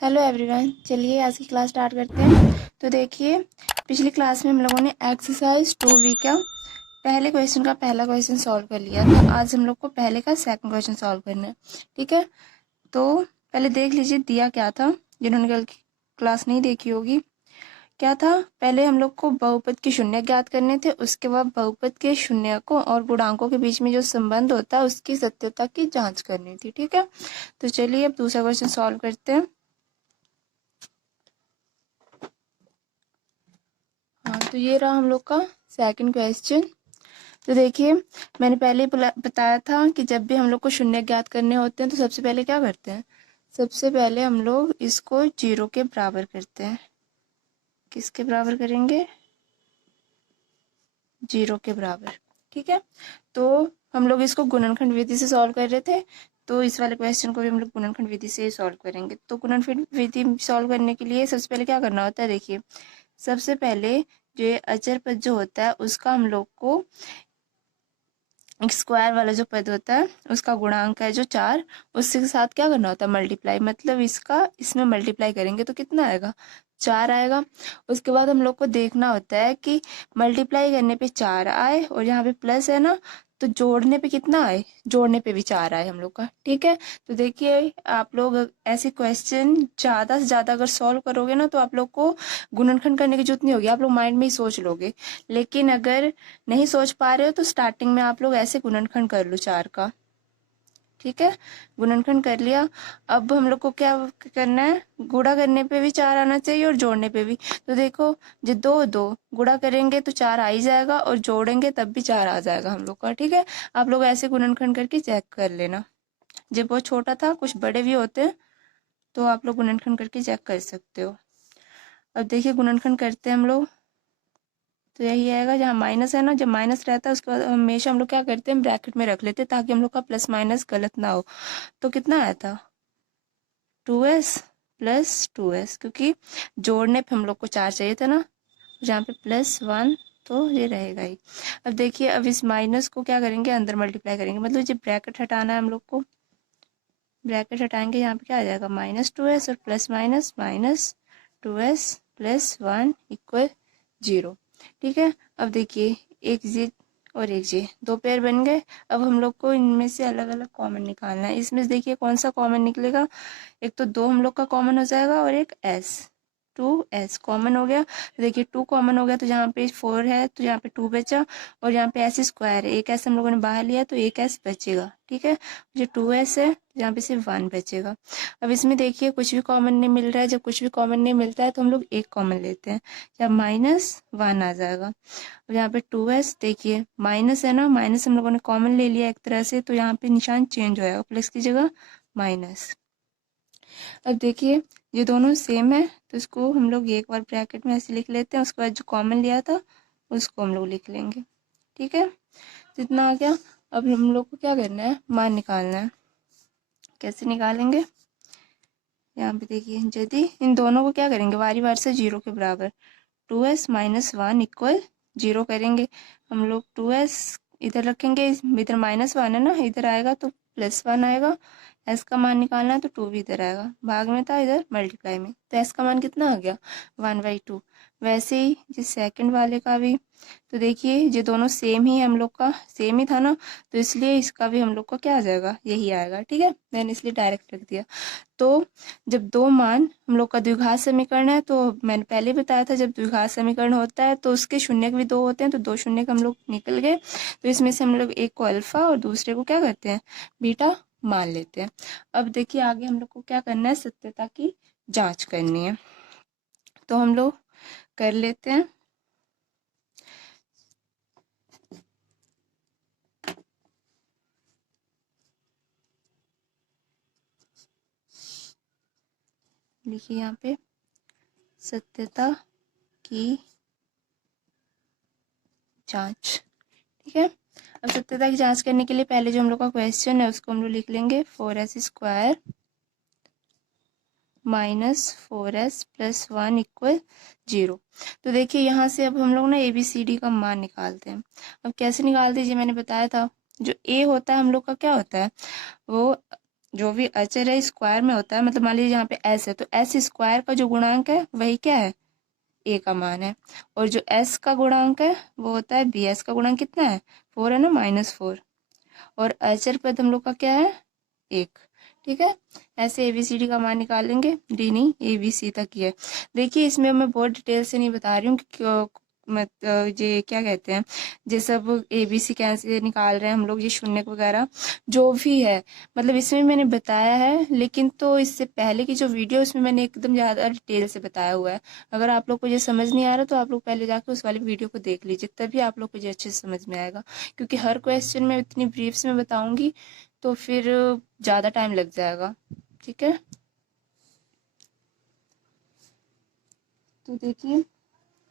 Hello everyone, चलिए आज की क्लास स्टार्ट करते हैं। तो देखिए, पिछली क्लास में हम लोगों ने एक्सरसाइज 2B का पहले क्वेश्चन का पहला क्वेश्चन सॉल्व कर लिया था। आज हम लोग को पहले का सेकंड क्वेश्चन सॉल्व करना है। ठीक है, तो पहले देख लीजिए दिया क्या था। जिन्होंने कल की क्लास नहीं देखी होगी, क्या था, पहले हम लोग को बहुपद के शून्य ज्ञात करने थे। उसके बाद बहुपद के शून्य को और गुणांकों के बीच में जो संबंध होता है उसकी सत्यता की जांच करनी थी। ठीक है, तो चलिए अब दूसरा क्वेश्चन सॉल्व करते हैं। हाँ, तो ये रहा हम लोग का सेकंड क्वेश्चन। तो देखिए, मैंने पहले ही बताया था कि जब भी हम लोग को शून्य ज्ञात करने होते हैं तो सबसे पहले क्या करते हैं। सबसे पहले हम लोग इसको 0 के बराबर करते हैं। किसके बराबर करेंगे? 0 के बराबर। ठीक है, तो हम लोग इसको गुणनखंड विधि से सॉल्व कर रहे थे, तो इस वाले क्वेश्चन को भी हम लोग गुणनखंड विधि से सॉल्व करेंगे। तो गुणनखंड विधि सॉल्व करने के लिए सबसे पहले क्या करना होता है, देखिए सबसे पहले जो ये अचर पद जो होता है उसका हम लोग को स्क्वायर वाला जो पद होता है उसका गुणांक है जो 4, उसके साथ क्या करना होता है, मल्टीप्लाई। मतलब इसका इसमें मल्टीप्लाई करेंगे तो कितना आएगा, 4 आएगा। उसके बाद हम लोग को देखना होता है कि मल्टीप्लाई करने पे 4 आए और यहाँ पे प्लस है ना, तो जोड़ने पे कितना आए, जोड़ने पे भी 4 आए हम लोग का। ठीक है, तो देखिए आप लोग ऐसे क्वेश्चन ज़्यादा से ज़्यादा अगर सॉल्व करोगे ना तो आप लोग को गुणनखंड करने की जरूरत नहीं होगी, आप लोग माइंड में ही सोच लोगे। लेकिन अगर नहीं सोच पा रहे हो तो स्टार्टिंग में आप लोग ऐसे गुणनखंड कर लो 4 का। ठीक है, गुणनखंड कर लिया। अब हम लोग को क्या करना है, गुणा करने पे भी 4 आना चाहिए और जोड़ने पे भी। तो देखो, जो दो दो गुणा करेंगे तो 4 आ ही जाएगा और जोड़ेंगे तब भी 4 आ जाएगा हम लोग का। ठीक है, आप लोग ऐसे गुणनखंड करके चेक कर लेना। जब बहुत छोटा था, कुछ बड़े भी होते हैं, तो आप लोग गुणनखंड करके चेक कर सकते हो। अब देखिए गुणनखंड करते हैं हम लोग, तो यही आएगा। जहाँ माइनस है ना, जब माइनस रहता है उसके बाद हमेशा हम लोग क्या करते हैं, ब्रैकेट में रख लेते हैं ताकि हम लोग का प्लस माइनस गलत ना हो। तो कितना आया था, 2s प्लस 2s, क्योंकि जोड़ने पे हम लोग को 4 चाहिए था ना, जहाँ पे +1 तो ये रहेगा ही। अब देखिए, अब इस माइनस को क्या करेंगे, अंदर मल्टीप्लाई करेंगे। मतलब जब ब्रैकेट हटाना है हम लोग को, ब्रैकेट हटाएंगे, यहाँ पे क्या आ जाएगा, -2s और plus minus -2s plus 1 equal 0। ठीक है, अब देखिए एक जे और एक जे, दो पेयर बन गए। अब हम लोग को इनमें से अलग अलग कॉमन निकालना है। इसमें से देखिए कौन सा कॉमन निकलेगा। एक तो 2 हम लोग का कॉमन हो जाएगा और एक s, 2s कॉमन हो गया। तो देखिए 2 कॉमन हो गया तो यहाँ पे 4 है तो यहाँ पे 2 बचा, और यहाँ पे s स्क्वायर है, एक s हम लोगों ने बाहर लिया तो एक s बचेगा। ठीक है, जो 2s है यहाँ पे सिर्फ 1 बचेगा। अब इसमें देखिए कुछ भी कॉमन नहीं मिल रहा है। जब कुछ भी कॉमन नहीं मिलता है तो हम लोग एक कॉमन लेते हैं, जब -1 आ जाएगा। अब यहाँ पे 2s, देखिए माइनस है ना, माइनस हम लोगों ने कॉमन ले लिया एक तरह से, तो यहाँ पे निशान चेंज हो जाएगा, प्लस की जगह माइनस। अब देखिए ये दोनों सेम है तो इसको हम लोग एक बार ब्रैकेट में ऐसे लिख लेते हैं, उसके बाद जो कॉमन लिया था उसको हम लोग लिख लेंगे। ठीक है, जितना आ गया। अब हम लोग को क्या करना है, मान निकालना है। कैसे निकालेंगे, यहाँ पे देखिए, यदि इन दोनों को क्या करेंगे, वारी वार से 0 के बराबर, 2s - 1 इक्वल 0 करेंगे। हम लोग 2s इधर रखेंगे, इधर -1 है ना, इधर आएगा तो +1 आएगा। s का मान निकालना है तो 2 भी इधर आएगा, भाग में था इधर मल्टीप्लाई में, तो s का मान कितना आ गया, 1/2। वैसे ही जिस सेकंड वाले का भी, तो देखिए ये दोनों सेम ही, हम लोग का सेम ही था ना, तो इसलिए इसका भी हम लोग का क्या आ जाएगा, यही आएगा। ठीक है, मैंने इसलिए डायरेक्ट रख दिया। तो जब दो मान हम लोग का द्विघात समीकरण है, तो मैंने पहले बताया था जब द्विघात समीकरण होता है तो उसके शून्य भी दो होते हैं, तो दो शून्य हम लोग निकल गए। तो इसमें से हम लोग एक को अल्फा और दूसरे को क्या करते हैं, बीटा मान लेते हैं। अब देखिए आगे हम लोग को क्या करना है, सत्यता की जांच करनी है, तो हम लोग कर लेते हैं। लिखिए यहाँ पे सत्यता की जांच। ठीक है, अब सत्यता की जांच करने के लिए पहले जो हम लोग का क्वेश्चन है उसको हम लोग लिख लेंगे, 4s² -4s प्लस 1 इक्वल 0। तो देखिए यहाँ से अब हम लोग ना ABCD का मान निकालते हैं। अब कैसे निकालते हैं, ये मैंने बताया था। जो A होता है हम लोग का क्या होता है, वो जो भी अचर है स्क्वायर में होता है, मतलब मान लीजिए यहाँ पे एस है तो एस स्क्वायर का जो गुणांक है वही क्या है, ए का मान है। और जो एस का गुणांक है वो होता है बी। एस का गुणांक कितना है, 4 है ना, -4। और अचर पद हम लोग का क्या है, 1। ठीक है, ऐसे एबीसीडी का मान निकालेंगे, डी नहीं एबीसी तक ही है। देखिए इसमें मैं बहुत डिटेल से नहीं बता रही हूँ कि मत ये क्या कहते हैं, ये सब एबीसी कैसे निकाल रहे हैं हम लोग, ये शून्य वगैरह जो भी है, मतलब इसमें मैंने बताया है। लेकिन तो इससे पहले की जो वीडियो उसमें मैंने एकदम ज़्यादा डिटेल से बताया हुआ है। अगर आप लोग को ये समझ नहीं आ रहा तो आप लोग पहले जाकर उस वाली वीडियो को देख लीजिए, तभी आप लोग को ये अच्छे से समझ में आएगा। क्योंकि हर क्वेश्चन में इतनी ब्रीफ्स में बताऊंगी तो फिर ज़्यादा टाइम लग जाएगा। ठीक है, तो देखिए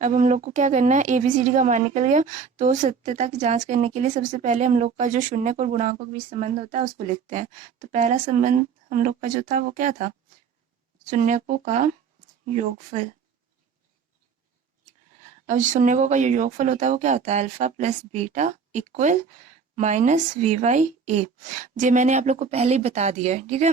अब हम लोग को क्या करना है, एबीसीडी का मान निकल गया। तो सत्यता की जांच करने के लिए सबसे पहले हम लोग का जो शून्यक और गुणांकों के बीच संबंध होता है उसको लिखते हैं। तो पहला संबंध हम लोग का जो था वो क्या था, शून्यकों का योगफल। अब शून्यकों का जो योगफल होता है वो क्या होता है, alpha plus beta equal -v/a। ये मैंने आप लोग को पहले ही बता दिया है। ठीक है,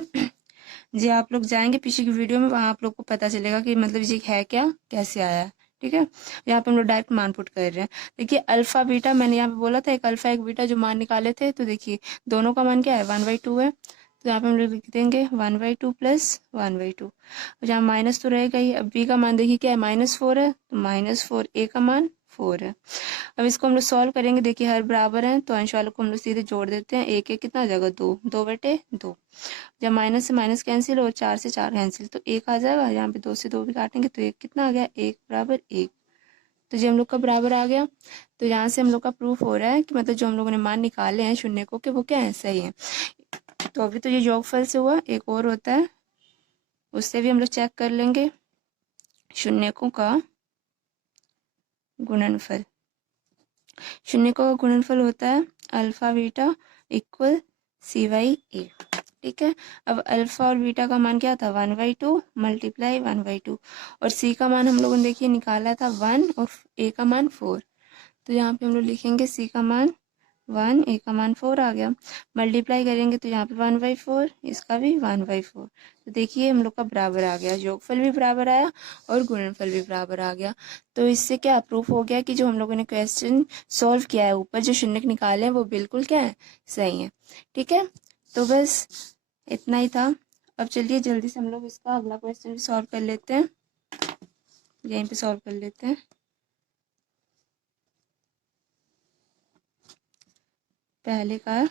जी आप लोग जाएंगे पीछे की वीडियो में, वहां आप लोग को पता चलेगा कि मतलब ये है क्या, कैसे आया है। ठीक है, यहाँ पे हम लोग डायरेक्ट मान पुट कर रहे हैं। देखिए अल्फा बीटा मैंने यहाँ पे बोला था, एक अल्फा एक बीटा जो मान निकाले थे, तो देखिए दोनों का मान क्या है, 1/2 है। तो यहाँ पे हम लोग लिख देंगे 1/2 + 1/2। और जहाँ माइनस तो रहेगा ही। अब बी का मान देखिए क्या है, -4 है, तो -4, ए का मान 4 है। अब इसको हम लोग सॉल्व करेंगे, देखिए हर बराबर है तो अंश वालों को हम लोग सीधे जोड़ देते हैं। एक एक कितना आ जाएगा, 2, 2/2। जब माइनस से माइनस कैंसिल और 4 से 4 कैंसिल तो 1 आ जाएगा। यहाँ पे 2 से 2 भी काटेंगे तो एक कितना आ गया, 1 = 1। तो जो हम लोग का बराबर आ गया। तो यहाँ से हम लोग का प्रूफ हो रहा है कि मतलब जो हम लोगों ने मान निकाले हैं शून्य को, कि वो क्या है, सही है। तो अभी तो ये योगफल से हुआ, एक और होता है उससे भी हम लोग चेक कर लेंगे, शून्यकों का गुणनफल। शून्यकों का गुणनफल होता है अल्फा बीटा इक्वल c/a। ठीक है, अब अल्फा और बीटा का मान क्या था, 1/2 × 1/2। और सी का मान हम लोगों ने देखिए निकाला था 1 और ए का मान 4। तो यहाँ पे हम लोग लिखेंगे सी का मान 1, ए का मान 4 आ गया। मल्टीप्लाई करेंगे तो यहाँ पे 1/4, इसका भी 1/4। तो देखिए हम लोग का बराबर आ गया, योगफल भी बराबर आया और गुणनफल भी बराबर आ गया। तो इससे क्या प्रूफ हो गया कि जो हम लोगों ने क्वेश्चन सॉल्व किया है, ऊपर जो शून्य निकाले हैं वो बिल्कुल क्या है, सही है। ठीक है, तो बस इतना ही था। अब चलिए जल्दी से हम लोग इसका अगला क्वेश्चन भी सॉल्व कर लेते हैं, यहीं पे सॉल्व कर लेते हैं। पहले का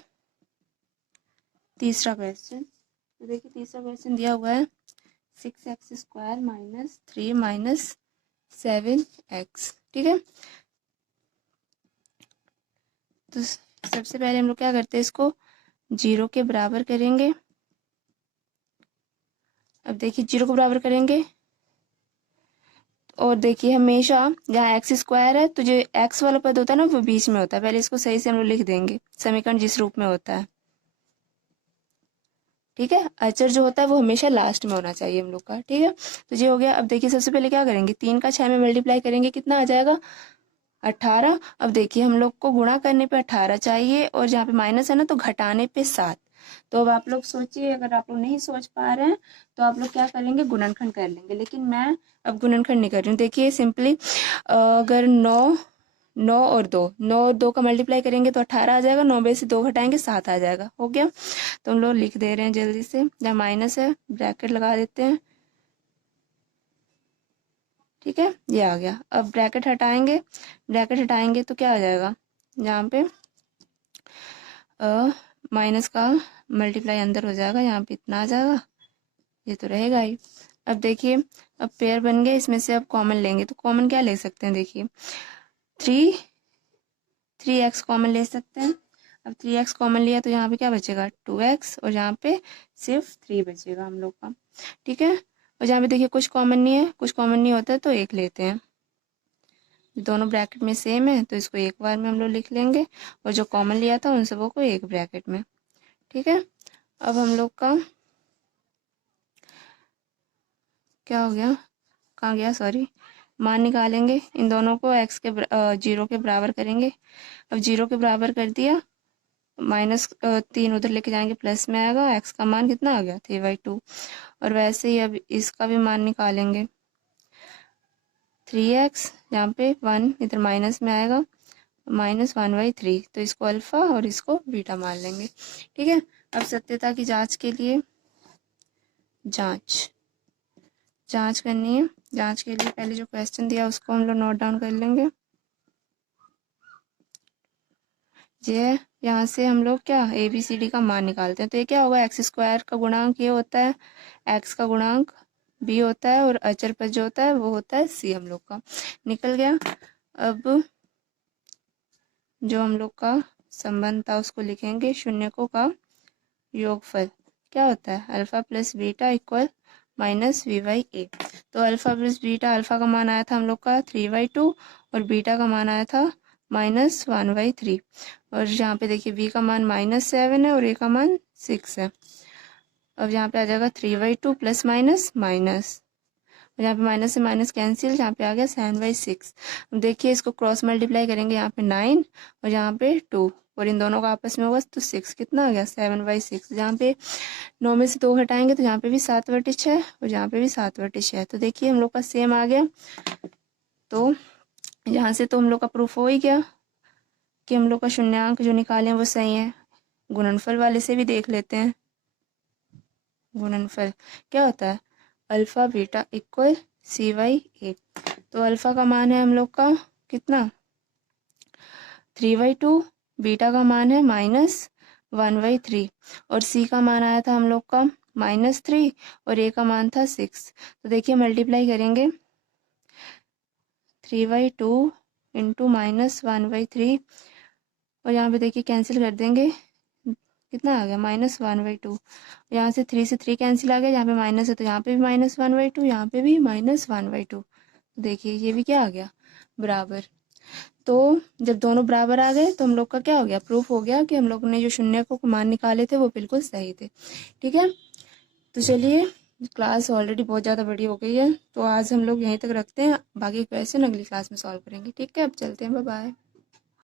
तीसरा क्वेश्चन, तो देखिए तीसरा क्वेश्चन दिया हुआ है 6x² - 3 - 7x। ठीक है, तो सबसे पहले हम लोग क्या करते हैं, इसको 0 के बराबर करेंगे। अब देखिए 0 को बराबर करेंगे और देखिए हमेशा जहाँ x² है तो जो x वाला पद होता है ना वो बीच में होता है। पहले इसको सही से हम लोग लिख देंगे, समीकरण जिस रूप में होता है। ठीक है, अचर जो होता है वो हमेशा लास्ट में होना चाहिए हम लोग का। ठीक है, तो ये हो गया। अब देखिए सबसे पहले क्या करेंगे, 3 का 6 में मल्टीप्लाई करेंगे, कितना आ जाएगा, 18। अब देखिए हम लोग को गुणा करने पे 18 चाहिए और जहाँ पे माइनस है ना तो घटाने पे 7। तो अब आप लोग सोचिए, अगर आप लोग नहीं सोच पा रहे हैं तो आप लोग क्या करेंगे, गुणनखंड कर लेंगे। लेकिन मैं अब गुणनखंड नहीं कर रही हूँ। देखिए सिंपली अगर 9 और 2 का मल्टीप्लाई करेंगे तो 18 आ जाएगा, 9 में से 2 घटाएंगे 7 आ जाएगा, हो गया। तो हम लोग लिख दे रहे हैं जल्दी से, जहाँ माइनस है ब्रैकेट लगा देते हैं। ठीक है, ये आ गया। अब ब्रैकेट हटाएंगे, ब्रैकेट हटाएंगे तो क्या आ जाएगा, यहाँ पे माइनस का मल्टीप्लाई अंदर हो जाएगा, यहाँ पे इतना आ जाएगा, ये तो रहेगा ही। अब देखिए अब पेयर बन गए, इसमें से अब कॉमन लेंगे तो कॉमन क्या ले सकते हैं, देखिए 3x कॉमन ले सकते हैं। अब 3x कॉमन लिया तो यहाँ पे क्या बचेगा, 2x, और यहाँ पे सिर्फ 3 बचेगा हम लोग का। ठीक है, और जहाँ पे देखिए कुछ कॉमन नहीं है, कुछ कॉमन नहीं होता है तो 1 लेते हैं। दोनों ब्रैकेट में सेम है तो इसको एक बार में हम लोग लिख लेंगे, और जो कॉमन लिया था उन सबों को एक ब्रैकेट में। ठीक है, अब हम लोग का क्या हो गया, कहाँ गया, सॉरी, मान निकालेंगे। इन दोनों को x के 0 के बराबर करेंगे। अब 0 के बराबर कर दिया माइनस 3 उधर लेके जाएंगे प्लस में आएगा, एक्स का मान कितना आ गया 3/2। और वैसे ही अब इसका भी मान निकालेंगे 3x, यहाँ पे 1 इधर माइनस में आएगा, -1/3। तो इसको अल्फा और इसको बीटा मान लेंगे। ठीक है, अब सत्यता की जांच के लिए जांच करनी है। जांच के लिए पहले जो क्वेश्चन दिया उसको हम लोग नोट डाउन कर लेंगे। ये यहाँ से हम लोग क्या ABCD का मान निकालते हैं। तो ये क्या होगा, x² का गुणांक ये होता है, x का गुणांक b होता है, और अचर पद जो होता है वो होता है c हम लोग का। निकल गया। अब जो हम लोग का संबंध था उसको लिखेंगे, शून्यकों का योगफल क्या होता है, alpha plus beta equal -v/a। तो अल्फा प्लस बीटा, अल्फा का मान आया था हम लोग का 3/2 और बीटा का मान आया था -1/3। और यहाँ पे देखिए b का मान -7 है और a का मान 6 है। अब यहाँ पे आ जाएगा 3/2 प्लस माइनस माइनस, और यहाँ पे माइनस से माइनस कैंसिल, यहाँ पे आ गया 7/6। अब देखिए इसको क्रॉस मल्टीप्लाई करेंगे, यहाँ पे 9 और यहाँ पे 2, और इन दोनों का आपस में होगा तो 6 कितना आ गया 7/6। जहाँ पे 9 में से 2 हटाएंगे तो यहाँ पे भी 7/6 और यहाँ पे भी 7/6। तो देखिए हम लोग का सेम आ गया। तो यहाँ से तो हम लोग का प्रूफ हो ही गया कि हम लोग का शून्यांक जो निकाले हैं वो सही है। गुणनफल वाले से भी देख लेते हैं। गुणनफल क्या होता है, अल्फा बीटा इक्वल c/a। तो अल्फा का मान है हम लोग का कितना 3/2, बीटा का मान है -1/3, और c का मान आया था हम लोग का -3 और a का मान था 6। तो देखिए मल्टीप्लाई करेंगे 3/2 इंटू -1/3, और यहाँ पे देखिए कैंसिल कर देंगे, कितना आ गया -1/2। यहाँ से 3 से 3 कैंसिल आ गया, यहाँ पे माइनस है तो यहाँ पे भी -1/2, यहाँ पे भी -1/2। देखिए ये भी क्या आ गया बराबर। तो जब दोनों बराबर आ गए तो हम लोग का क्या हो गया, प्रूफ हो गया कि हम लोग ने जो शून्य को मान निकाले थे वो बिल्कुल सही थे। ठीक है, तो चलिए क्लास ऑलरेडी बहुत ज़्यादा बड़ी हो गई है, तो आज हम लोग यहीं तक रखते हैं। बाकी क्वेश्चन अगली क्लास में सॉल्व करेंगे। ठीक है, अब चलते हैं, बाय बाय।